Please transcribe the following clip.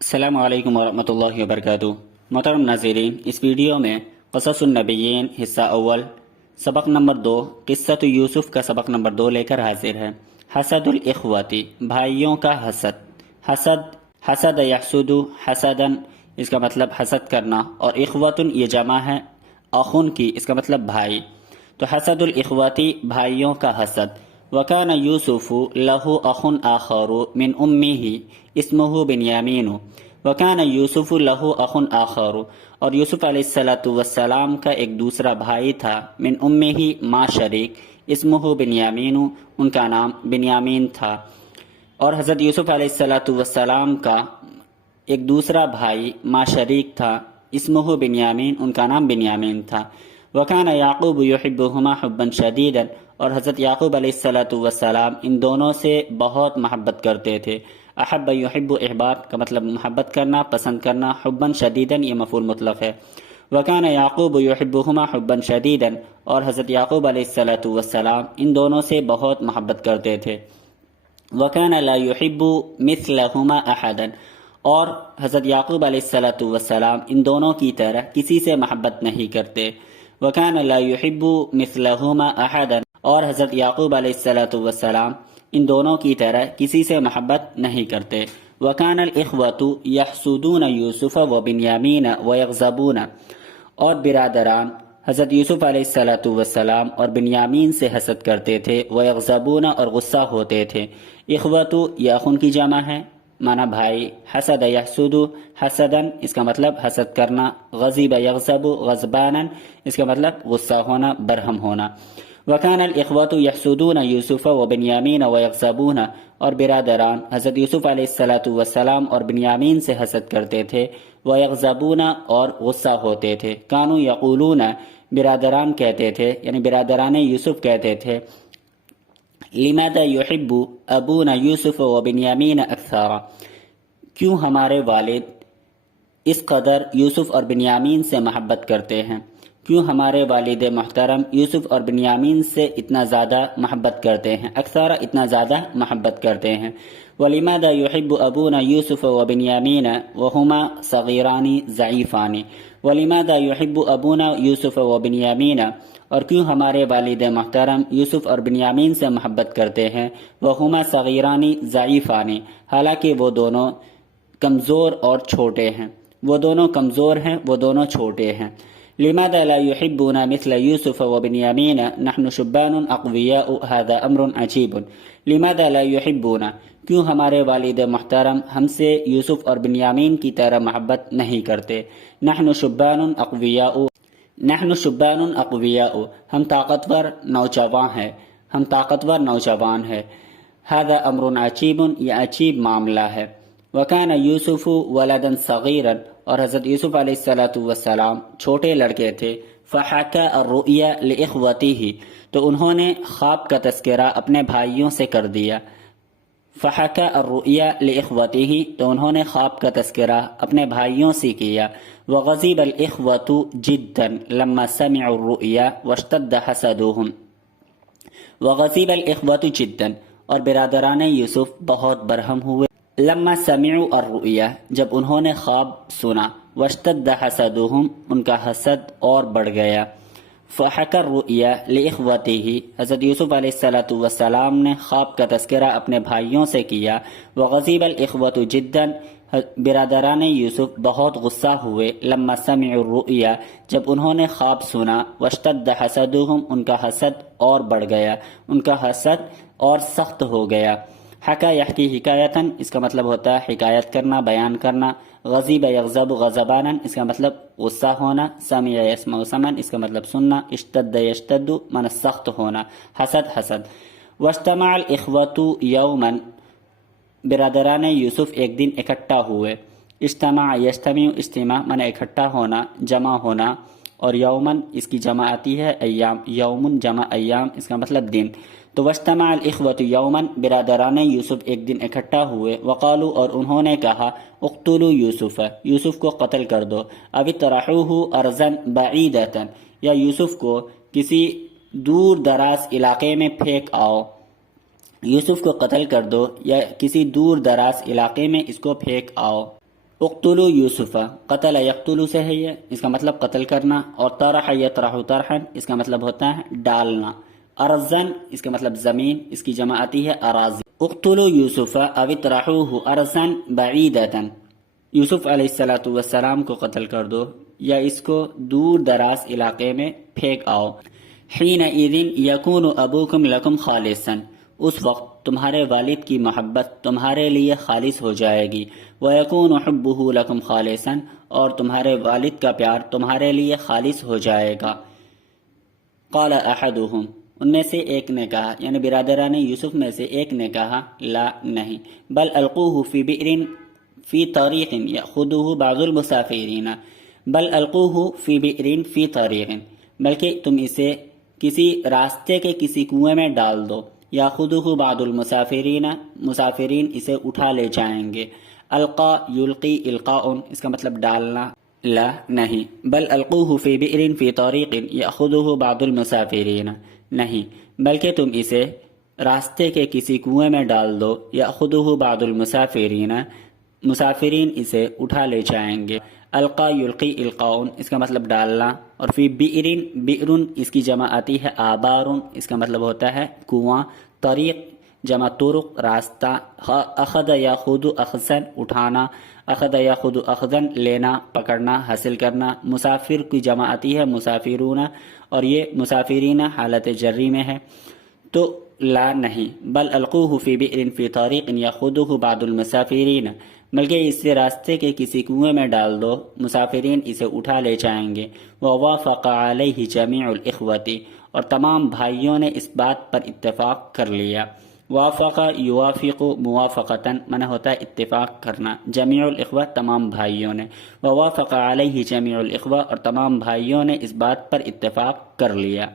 السلام علیکم ورحمۃ اللہ وبرکاتہ۔ محترم ناظرین، اس ویڈیو میں قصص النبیین حصہ اول سبق نمبر 2 قصۃ یوسف کا سبق نمبر 2 لے کر حاضر ہے۔ حسد الاخواتی، بھائیوں کا حسد۔ حسد یحسد حسدن، اس کا مطلب حسد کرنا، اور اخوتن یہ جمع ہے اخن کی، اس کا مطلب بھائی۔ تو حسد الاخواتی، بھائیوں کا حسد۔ وکان یوسف لہ اخن آخر من امہ اسمہ بنیامین۔ وکان یوسف لہ اخن آخر، اور یوسف علیہ السلام کا ایک دوسرا بھائی تھا، من امہ ماں شریک، اسمہ بنیامین، ان کا نام بنیامین تھا۔ اور حضرت یوسف علیہ السلام کا ایک دوسرا بھائی ماں شریک تھا، اسمہ بنیامین، ان کا نام بنیامین تھا۔ وکان یعقوب یحبہما حبا شدیدا، اور حضرت یعقوب علیہ السلام ان دونوں سے بہت محبت کرتے تھے۔ احب یحب، احباب کا مطلب محبت کرنا، پسند کرنا، حبا شدیدا یہ مفعول مطلق ہے۔ وکان یعقوب یحبہما حبا شدیدا، اور حضرت یعقوب علیہ السلام ان دونوں سے بہت محبت کرتے تھے۔ وکان لا یحب مثلہما احدا، اور حضرت یعقوب علیہ السلام ان دونوں کی طرح کسی سے محبت نہیں کرتے۔ وکان لا یحب مثلہما احدا، اور حضرت یعقوب علیہ السلام ان دونوں کی طرح کسی سے محبت نہیں کرتے۔ وکان الاخوۃ یحسدون یوسف و بنیامین ویغضبون، اور برادران حضرت یوسف علیہ السلام اور بنیامین سے حسد کرتے تھے، ویغضبون، اور غصہ ہوتے تھے۔ اخوۃ یہ اخن کی جمع ہے، مانا بھائی۔ حسد یحسد حسدن، اس کا مطلب حسد کرنا۔ غضب یغضب غضبانا، اس کا مطلب غصہ ہونا، برہم ہونا۔ وکان الاخوۃ یحسدون یوسف و بنیامین ویغضبون، اور برادران حضرت یوسف علیہ السلام اور بنیامین سے حسد کرتے تھے، ویغضبون، اور غصہ ہوتے تھے۔ کانوا یقولون، برادران کہتے تھے، یعنی برادران یوسف کہتے تھے، لماذا یحب ابونا یوسف و بنیامین اکثر، کیوں ہمارے والد اس قدر یوسف اور بنیامین سے محبت کرتے ہیں، کیوں ہمارے والد محترم یوسف اور بنیامین سے اتنا زیادہ محبت کرتے ہیں، اکثر اتنا زیادہ محبت کرتے ہیں۔ وَلِمَاذَا يُحِبُّ أَبُونَا يُوسُفَ وَبِنْيَامِينَ وَهُمَا صَغِيرَانِ ضَعِيفَانِ۔ وَلِمَاذَا يُحِبُّ أَبُونَا يُوسُفَ وَبِنْيَامِينَ، اور کیوں ہمارے والد محترم یوسف اور بنیامین سے محبت کرتے ہیں، وَهُمَا صَغِيرَانِ ضَعِيفَانِ، حالانکہ وہ دونوں کمزور اور چھوٹے ہیں، وہ دونوں کمزور ہیں، وہ دونوں چھوٹے ہیں۔ لماذا لا يحبون مثل يوسف وبنيامين نحن شبان اقوياء هذا امر عجيب۔ لماذا لا يحبون، کیوں ہمارے والد محترم ہم سے یوسف اور بنیامین کی طرح محبت نہیں کرتے۔ نحن شبان اقویاء، نحن شبان اقویاء، ہم طاقتور نوجوان ہیں، ہم طاقتور نوجوان ہیں۔ هذا امر عجیب، یہ عجیب معاملہ ہے۔ وکان یوسف ولدا صغیرا، اور حضرت یوسف علیہ السلام چھوٹے لڑکے تھے۔ فحکى الرؤیا لاخوته، تو انہوں نے خواب کا تذکرہ اپنے بھائیوں سے کر دیا۔ فحکى الرؤیا لاخوته، تو انہوں نے خواب کا تذکرہ اپنے بھائیوں سے کیا۔ وغضب الاخوة جدا لما سمعوا الرؤیا واشتد حسدهم۔ وغضب الاخوة جدا، اور برادران یوسف بہت برہم ہوئے، لما سمعوا الرؤیا، جب انہوں نے خواب سنا، واشتد حسدهم، ان کا حسد اور بڑھ گیا۔ فحکى الرؤیا لاخوته، حضرت یوسف علیہ السلام نے خواب کا تذکرہ اپنے بھائیوں سے کیا۔ وغضب الاخوة جدا، برادران یوسف بہت غصہ ہوئے، لما سمعوا الرؤیا، جب انہوں نے خواب سنا، واشتد حسدهم، ان کا حسد اور بڑھ گیا، ان کا حسد اور سخت ہو گیا۔ حکا یحکی حکایتاً، اس کا مطلب ہوتا ہے حکایت کرنا، بیان کرنا۔ غضب یغضب غضبانا، اس کا مطلب غصہ ہونا۔ سمع یسمع سمعا، اس کا مطلب سننا۔ اشتد یشتد، من سخت ہونا۔ حسد حسد۔ واجتمع الاخوة یوما، برادران یوسف ایک دن اکٹھا ہوئے۔ اجتماع یجتمع، اجتماع من اکٹھا ہونا، جمع ہونا، اور یومن اس کی جمع آتی ہے ایام، یومن جمع ایام، اس کا مطلب دن۔ تو واجتمع الاخوة یوما، برادران یوسف ایک دن اکٹھا ہوئے۔ وقالوا، اور انہوں نے کہا، اقتلوا یوسف، یوسف کو قتل کر دو۔ او اطرحوه ارضا بعیدة، یا یوسف کو کسی دور دراز علاقے میں پھینک آؤ۔ یوسف کو قتل کر دو یا کسی دور دراز علاقے میں اس کو پھینک آؤ۔ اقتلوا یوسف، قتل یقتلو سے ہے یہ، اس کا مطلب قتل کرنا، اور طرح یطرح طرحا اس کا مطلب ہوتا ہے ڈالنا، ارزن اس کا مطلب زمین، اس کی جمع آتی ہے اراضی۔ اقتلوا یوسف او اطرحوه ارزا بعیدتا، یوسف علیہ السلام کو قتل کر دو یا اس کو دور دراز علاقے میں پھینک آؤ۔ حینئذ یکون ابوکم لکم خالصا، اس وقت تمہارے والد کی محبت تمہارے لیے خالص ہو جائے گی، وَيَكُونُ حُبُّهُ لَكُمْ خَالِصًا، اور تمہارے والد کا پیار تمہارے لیے خالص ہو جائے گا۔ قال احدهم، ان میں سے ایک نے کہا، یعنی برادران یوسف میں سے ایک نے کہا، لا نہیں، بل القوه فی بئر فی طریق یأخذه بعض المسافرین، بل القوه فی بئر فی طریق، بلکہ تم اسے کسی راستے کے کسی کنویں میں ڈال دو، یاخذہ بعض المسافرین، مسافرین اسے اٹھا لے جائیں گے۔ القا یلقی القاء اس کا مطلب ڈالنا، لا نہیں، بل القوہ فی بئر فی طریق یاخذہ بعض المسافرین، نہیں بلکہ تم اسے راستے کے کسی کنویں میں ڈال دو، یاخذہ بعض المسافرین، مسافرین اسے اٹھا لے جائیں گے۔ القا یلقی القاء اس کا مطلب ڈالنا، اور فی بئر، بئر اس کی جمع آتی ہے آبار، اس کا مطلب ہوتا ہے کنواں۔ طریق جمع طرق، راستہ۔ اخذ یاخذ اخذا اٹھانا، اخذ یاخذ اخذا لینا، پکڑنا، حاصل کرنا۔ مسافر کی جمع آتی ہے مسافرون، اور یہ مسافرین حالت جری میں ہے، تو لا نہیں، بل القوہ فی بئر فی طریق یاخذہ بعض المسافرین، بلکہ اس سے راستے کے کسی کنویں میں ڈال دو، مسافرین اسے اٹھا لے جائیں گے۔ ووافق علیہ جمیع الاخوۃ، اور تمام بھائیوں نے اس بات پر اتفاق کر لیا۔ وافق یوافق موافقتاً منع ہوتا ہے اتفاق کرنا، جمیع الاخوہ تمام بھائیوں نے، ووافق علیہ جمیع الاخوہ اور تمام بھائیوں نے اس بات پر اتفاق کر لیا۔